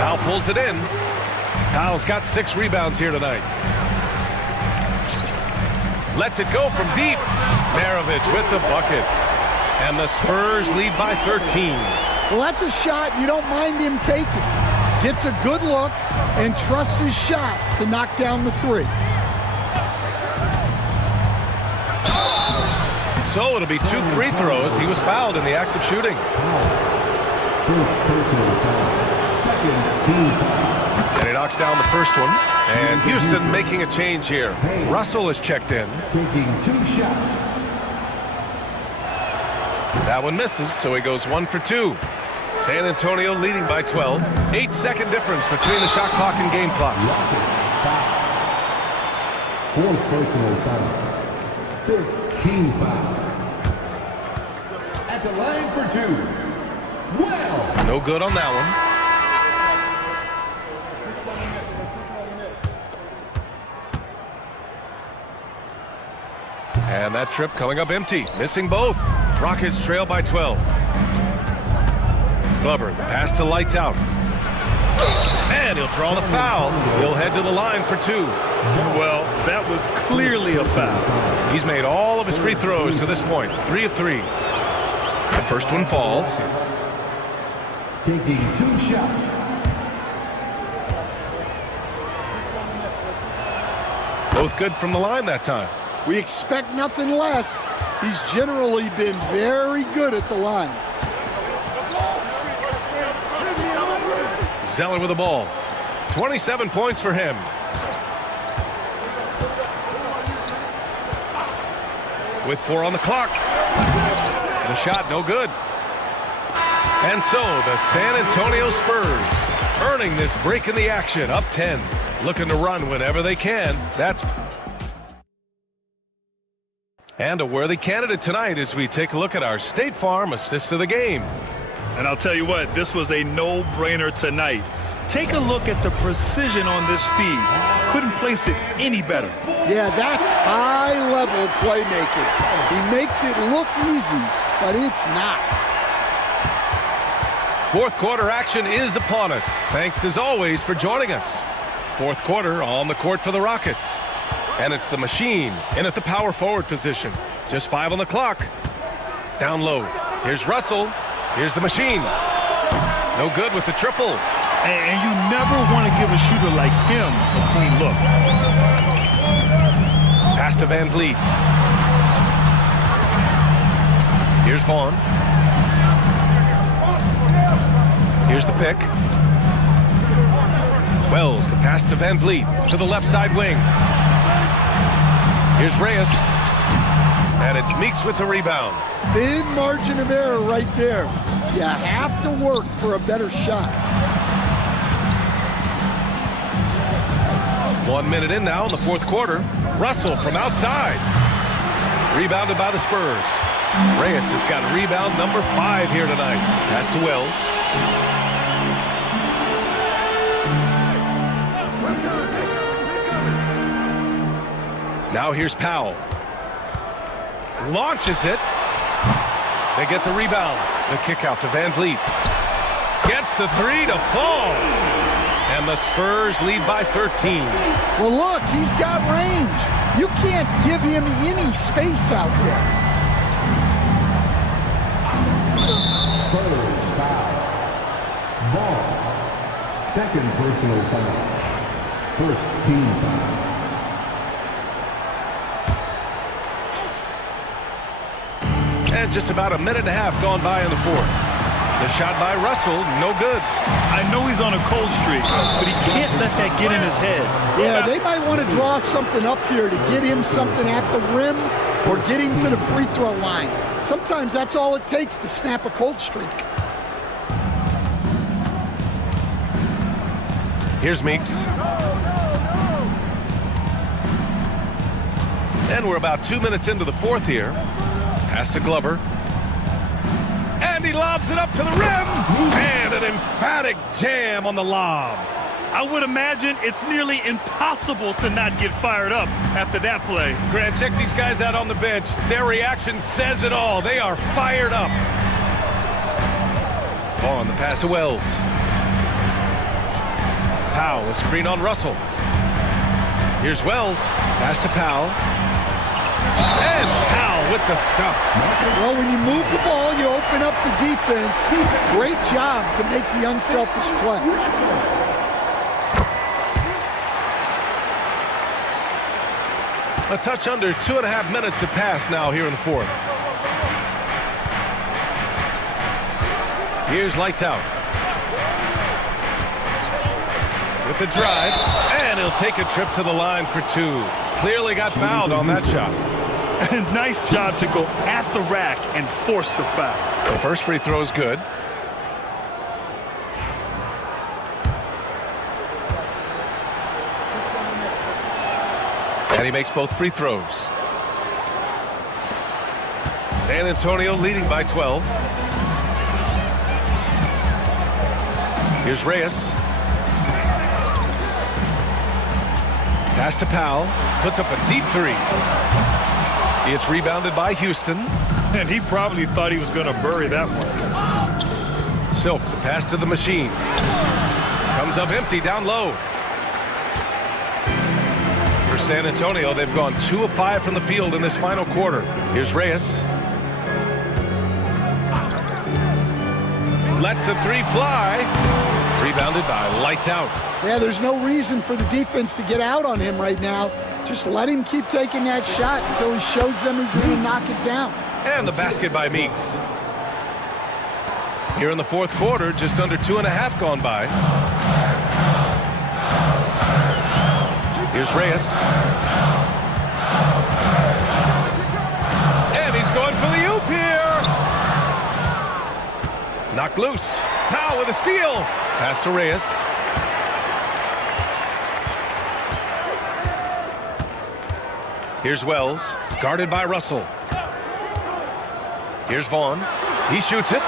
Powell pulls it in. Powell's got 6 rebounds here tonight. Lets it go from deep. Maravich with the bucket. And the Spurs lead by 13. Well, that's a shot you don't mind him taking. Gets a good look and trusts his shot to knock down the 3. So it'll be 2 free throws. He was fouled in the act of shooting. First personal foul. Second team foul. And he knocks down the first one. And Houston making a change here. Russell is checked in. Taking 2 shots. That one misses, so he goes 1 for 2. San Antonio leading by 12. 8-second difference between the shot clock and game clock. Rockets foul. Fourth personal foul. 15 foul. At the line for two. Well. No good on that one. And that trip coming up empty. Missing both. Rockets trail by 12. Glover, the pass to Lights Out. And he'll draw the foul. He'll head to the line for two. Well, that was clearly a foul. He's made all of his free throws to this point. 3 of 3. The first one falls. Taking 2 shots. Both good from the line that time. We expect nothing less. He's generally been very good at the line. Zeller with the ball. 27 points for him. With 4 on the clock. And a shot no good. And so the San Antonio Spurs earning this break in the action, up 10. Looking to run whenever they can. And a worthy candidate tonight as we take a look at our State Farm assist of the game. And I'll tell you what, this was a no-brainer tonight. Take a look at the precision on this feed. Couldn't place it any better. Yeah, that's high-level playmaking. He makes it look easy, but it's not. Fourth quarter action is upon us. Thanks as always for joining us. Fourth quarter on the court for the Rockets. And it's the Machine in at the power forward position. Just 5 on the clock. Down low. Here's Russell. Here's the Machine. No good with the triple. And you never want to give a shooter like him a clean look. Pass to Van Vliet. Here's Vaughn. Here's the pick. Wells, the pass to Van Vliet to the left side wing. Here's Reyes. And it's Meeks with the rebound. Thin margin of error right there. You have to work for a better shot. 1 minute in now in the fourth quarter. Russell from outside. Rebounded by the Spurs. Reyes has got rebound number 5 here tonight. Pass to Wells. Now here's Powell. Launches it. They get the rebound. The kick out to Van Vliet. Gets the 3 to fall. And the Spurs lead by 13. Well, look, he's got range. You can't give him any space out there. Spurs foul. Ball. Second personal foul. First team foul. And just about a minute and a half gone by in the fourth. The shot by Russell, no good. I know he's on a cold streak, but he can't let that get in his head. Yeah, they might want to draw something up here to get him something at the rim or get him to the free throw line. Sometimes that's all it takes to snap a cold streak. Here's Meeks. And we're about 2 minutes into the fourth here. Pass to Glover. And he lobs it up to the rim. And an emphatic jam on the lob. I would imagine it's nearly impossible to not get fired up after that play. Grant, check these guys out on the bench. Their reaction says it all. They are fired up. On the pass to Wells. Powell, a screen on Russell. Here's Wells. Pass to Powell. And Powell with the stuff. Well, when you move the ball, you open up the defense. Great job to make the unselfish play. A touch under 2.5 minutes have passed now here in the fourth. Here's Lights Out. With the drive, and he'll take a trip to the line for 2. Clearly got fouled on that shot. Nice job to go at the rack and force the foul. The first free throw is good. And he makes both free throws. San Antonio leading by 12. Here's Reyes. Pass to Powell. Puts up a deep three. It's rebounded by Houston. And he probably thought he was going to bury that one. Silk, the pass to the machine. Comes up empty down low. For San Antonio, they've gone 2 of 5 from the field in this final quarter. Here's Reyes. Lets the three fly. Rebounded by Lights Out. Yeah, there's no reason for the defense to get out on him right now. Just let him keep taking that shot until he shows them he's going to knock it down. And the basket by Meeks. Here in the fourth quarter, just under 2.5 gone by. Here's Reyes. And he's going for the oop here. Knocked loose. Powell with a steal. Pass to Reyes. Here's Wells, guarded by Russell. Here's Vaughn. He shoots it.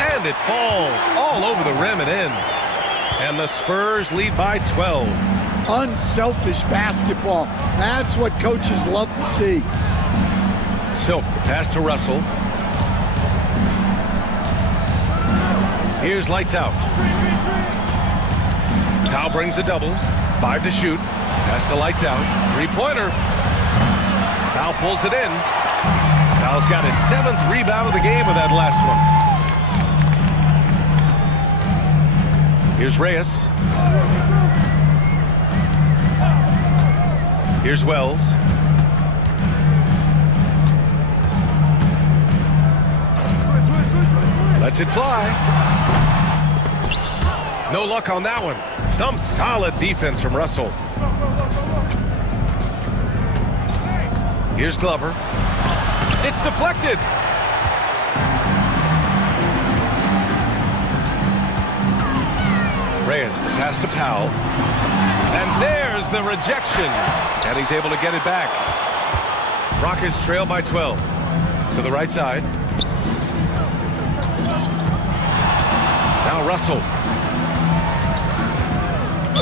And it falls all over the rim and in. And the Spurs lead by 12. Unselfish basketball. That's what coaches love to see. Silk, the pass to Russell. Here's Lights Out. Powell brings a double. 5 to shoot. Pass to Lights Out. Three-pointer. Powell pulls it in. Powell's got his 7th rebound of the game with that last one. Here's Reyes. Here's Wells. Lets it fly. No luck on that one. Some solid defense from Russell. Here's Glover. It's deflected. Reyes, the pass to Powell. And there's the rejection. And he's able to get it back. Rockets trail by 12. To the right side. Now Russell.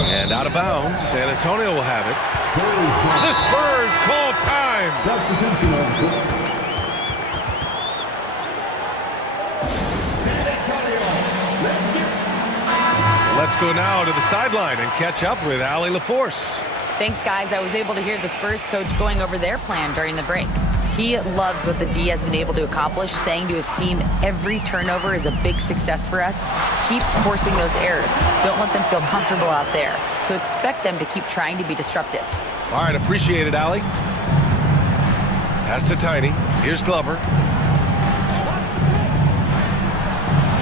And out of bounds. San Antonio will have it. The Spurs call time. Substitution on the court. Let's go now to the sideline and catch up with Allie LaForce. Thanks, guys. I was able to hear the Spurs coach going over their plan during the break. He loves what the D has been able to accomplish, saying to his team, every turnover is a big success for us. Keep forcing those errors. Don't let them feel comfortable out there. So expect them to keep trying to be disruptive. All right, appreciate it, Allie. Pass to Tiny. Here's Glover.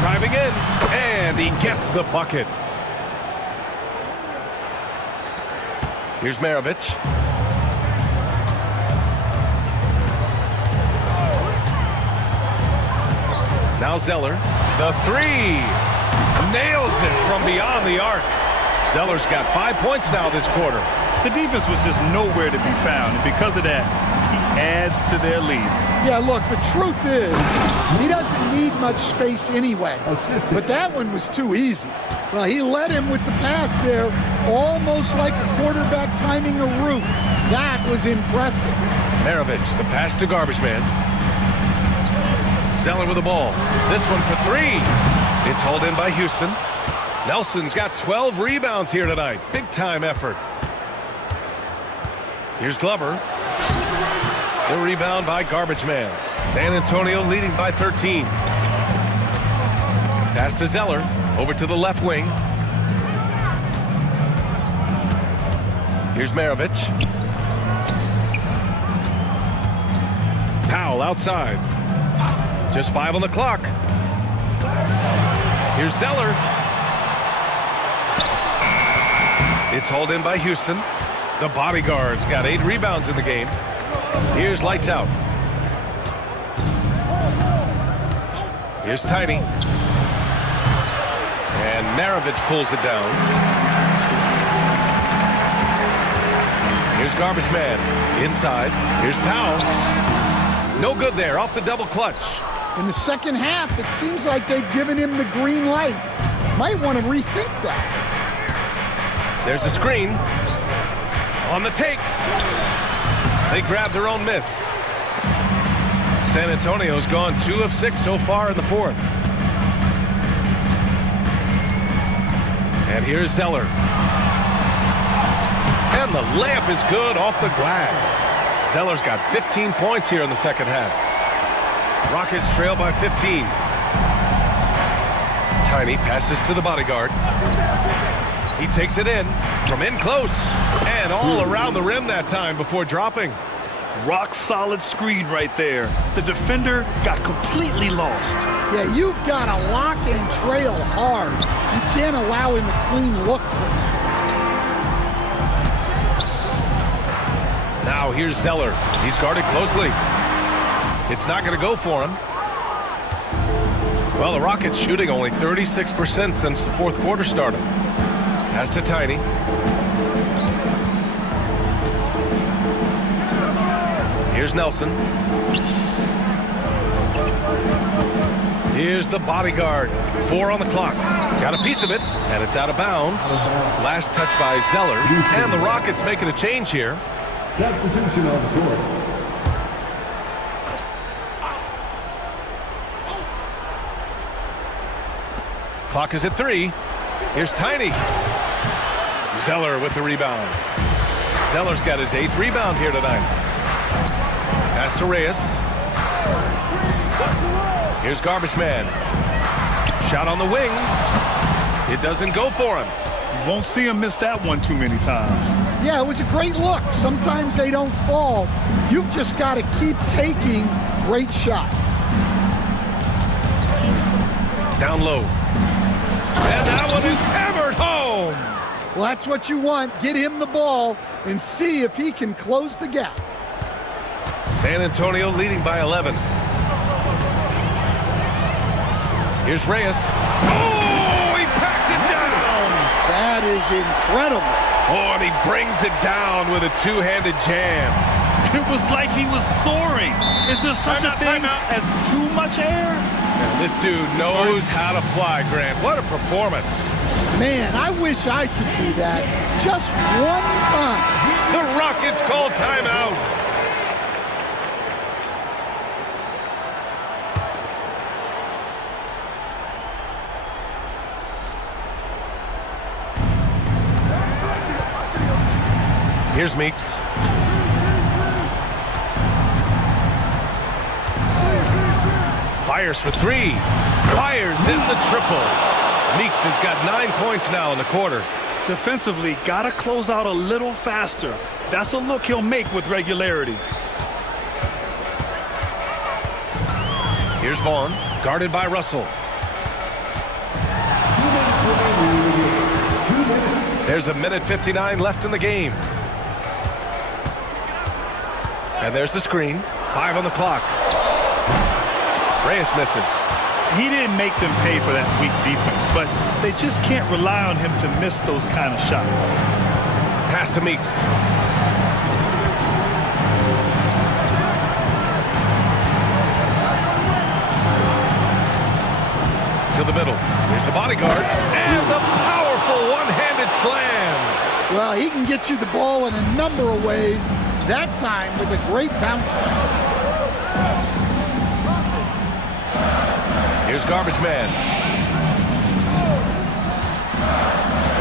Driving in, and he gets the bucket. Here's Maravich. Now Zeller. The three. Nails it from beyond the arc. Zeller's got 5 points now this quarter. The defense was just nowhere to be found, and because of that, he adds to their lead. Yeah, look, the truth is, he doesn't need much space anyway. But that one was too easy. Well, he led him with the pass there, almost like a quarterback timing a route. That was impressive. Maravich, the pass to Garbage Man. Zeller with the ball. This one for three. It's hauled in by Houston. Nelson's got 12 rebounds here tonight. Big time effort. Here's Glover. The rebound by Garbage Man. San Antonio leading by 13. Pass to Zeller. Over to the left wing. Here's Maravich. Powell outside. Just 5 on the clock. Here's Zeller. It's hauled in by Houston. The bodyguard's got 8 rebounds in the game. Here's Lights Out. Here's Tiny. And Maravich pulls it down. Here's Garbage Man. Inside. Here's Powell. No good there. Off the double clutch. In the second half, it seems like they've given him the green light. Might want to rethink that. There's a screen. On the take. They grab their own miss. San Antonio's gone 2 of 6 so far in the fourth. And here's Zeller. And the layup is good off the glass. Zeller's got 15 points here in the second half. Rockets trail by 15. Tiny passes to the bodyguard. He takes it in from in close and all around the rim that time before dropping. Rock solid screen right there. The defender got completely lost. Yeah, you've got to lock and trail hard. You can't allow him a clean look from that. Now here's Zeller. He's guarded closely. It's not going to go for him. Well, the Rockets shooting only 36% since the fourth quarter started. Pass to Tiny. Here's Nelson. Here's the bodyguard. 4 on the clock. Got a piece of it, and it's out of bounds. Last touch by Zeller. And the Rockets making a change here. Substitution on the court. Clock is at 3. Here's Tiny. Zeller with the rebound. Zeller's got his 8th rebound here tonight. Pass to Reyes. Here's Garbage Man. Shot on the wing. It doesn't go for him. You won't see him miss that one too many times. Yeah, it was a great look. Sometimes they don't fall. You've just got to keep taking great shots. Down low. And that one is hammered home. Well, that's what you want. Get him the ball and see if he can close the gap. San Antonio leading by 11. Here's Reyes. Oh, he packs it down. That is incredible. Oh, and he brings it down with a two-handed jam. It was like he was soaring. Is there such a thing as too much air? And this dude knows how to fly, Grant. What a performance. Man, I wish I could do that just one time. The Rockets call timeout. Here's Meeks. Fires for 3. Fires in the triple. Meeks has got 9 points now in the quarter. Defensively, got to close out a little faster. That's a look he'll make with regularity. Here's Vaughn, guarded by Russell. There's a minute 59 left in the game. And there's the screen. 5 on the clock. Reyes misses. He didn't make them pay for that weak defense, but they just can't rely on him to miss those kind of shots. Pass to Meeks. To the middle. Here's the bodyguard. And the powerful one-handed slam. Well, he can get you the ball in a number of ways. That time with a great bounce back. Here's Garbage Man.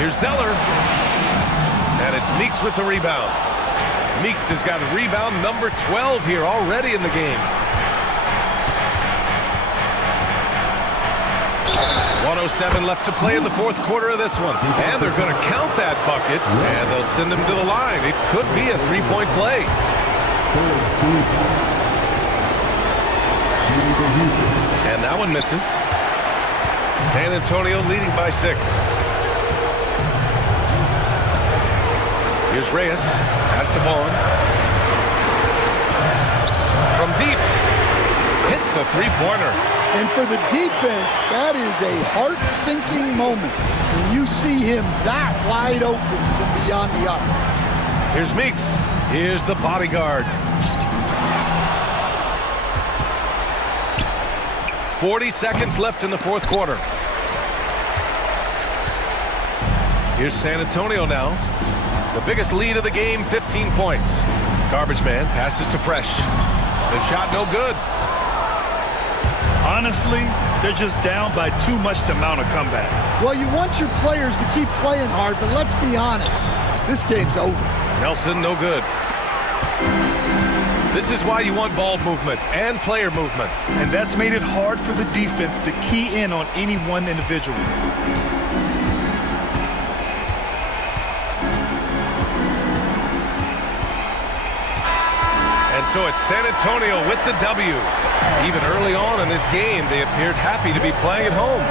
Here's Zeller. And it's Meeks with the rebound. Meeks has got rebound number 12 here already in the game. 1:07 left to play in the fourth quarter of this one. And they're going to count that bucket, and they'll send him to the line. It could be a three-point play. And that one misses. San Antonio leading by 6. Here's Reyes. Pass to Vaughn. From deep. Hits a three-pointer. And for the defense, that is a heart-sinking moment when you see him that wide open from beyond the arc. Here's Meeks. Here's the bodyguard. 40 seconds left in the fourth quarter. Here's San Antonio now. The biggest lead of the game, 15 points. Garbage man passes to Fresh. The shot no good. Honestly, they're just down by too much to mount a comeback. Well, you want your players to keep playing hard, but let's be honest. This game's over. Nelson, no good. This is why you want ball movement and player movement. And that's made it hard for the defense to key in on any one individual. And so it's San Antonio with the W. Even early on in this game, they appeared happy to be playing at home.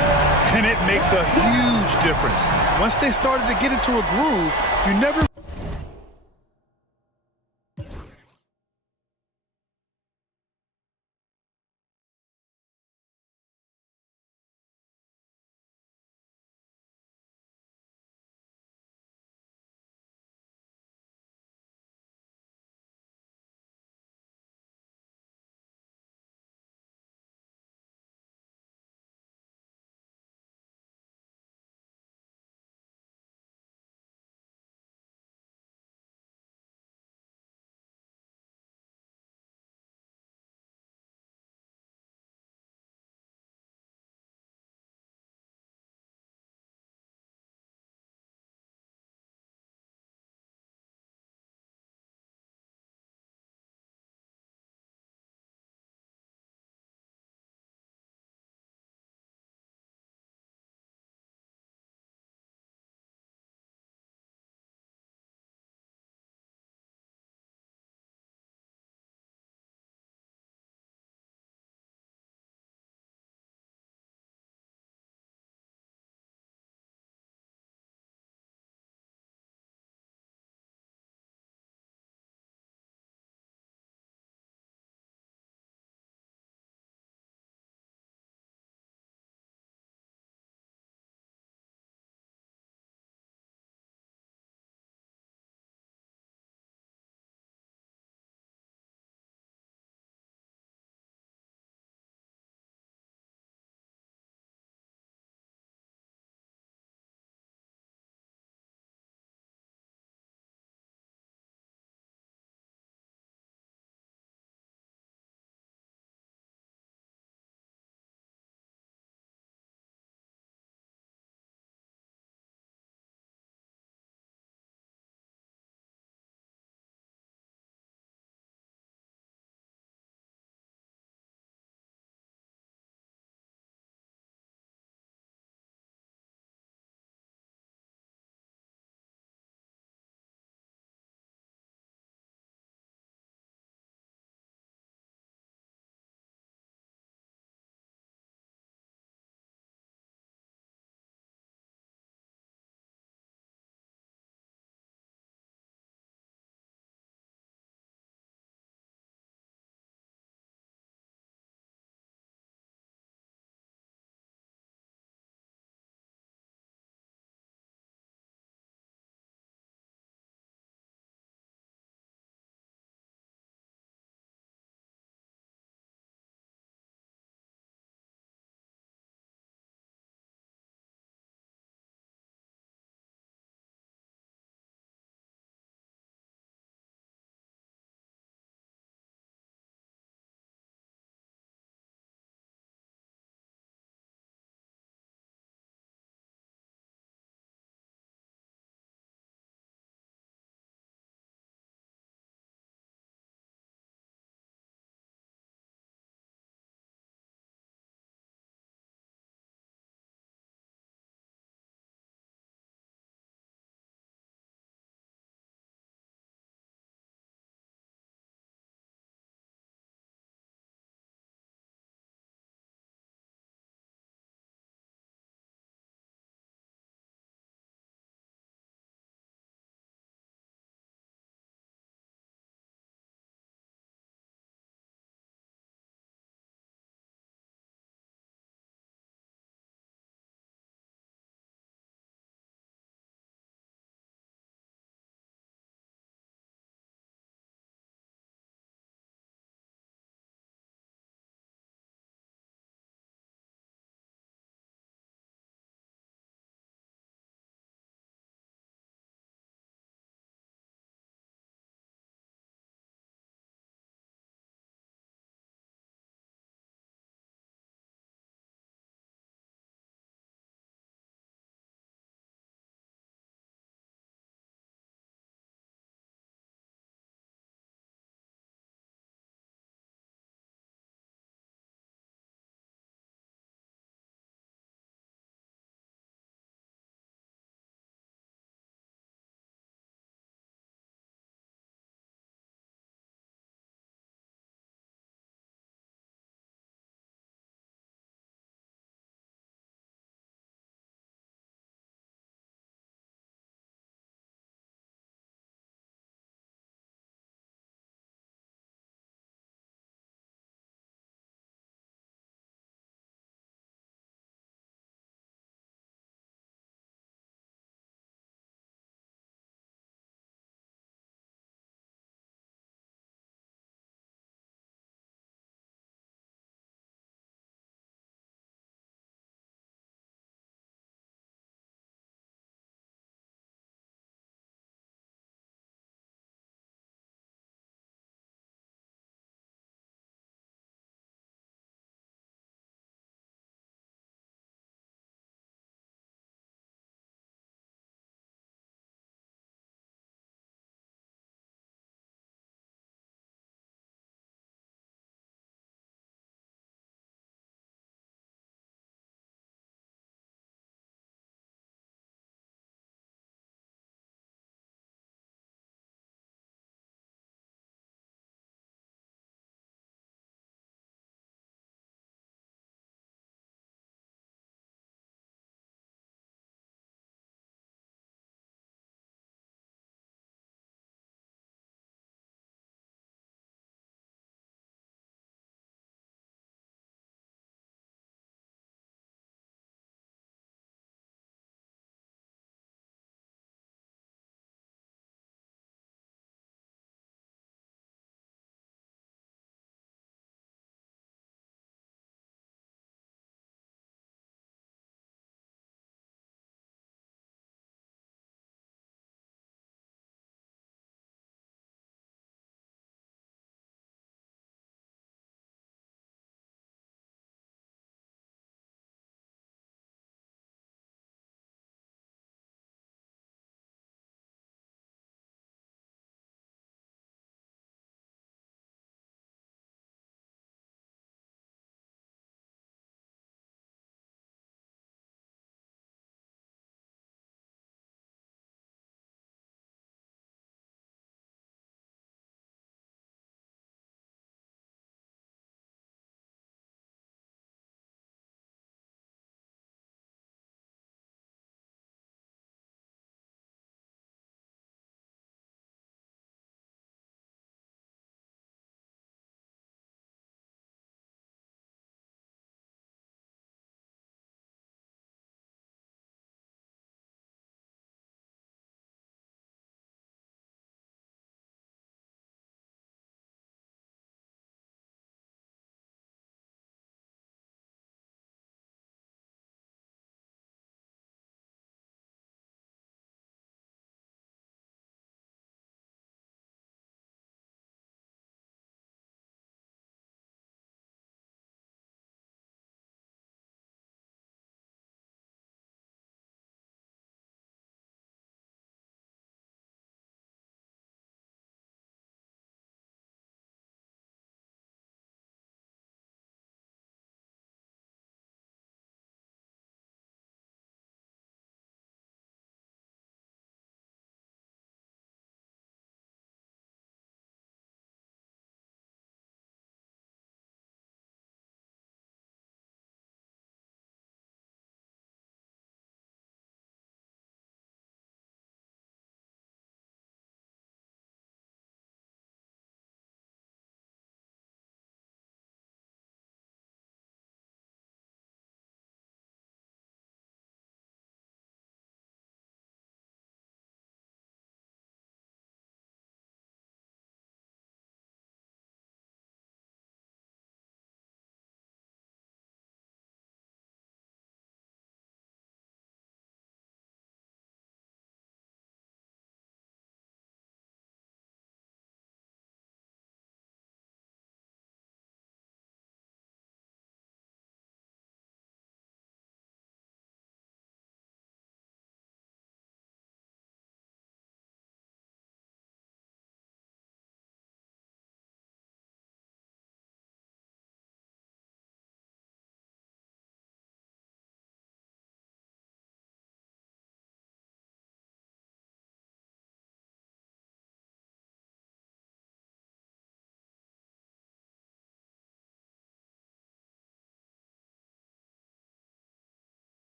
And it makes a huge difference. Once they started to get into a groove, you never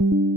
you.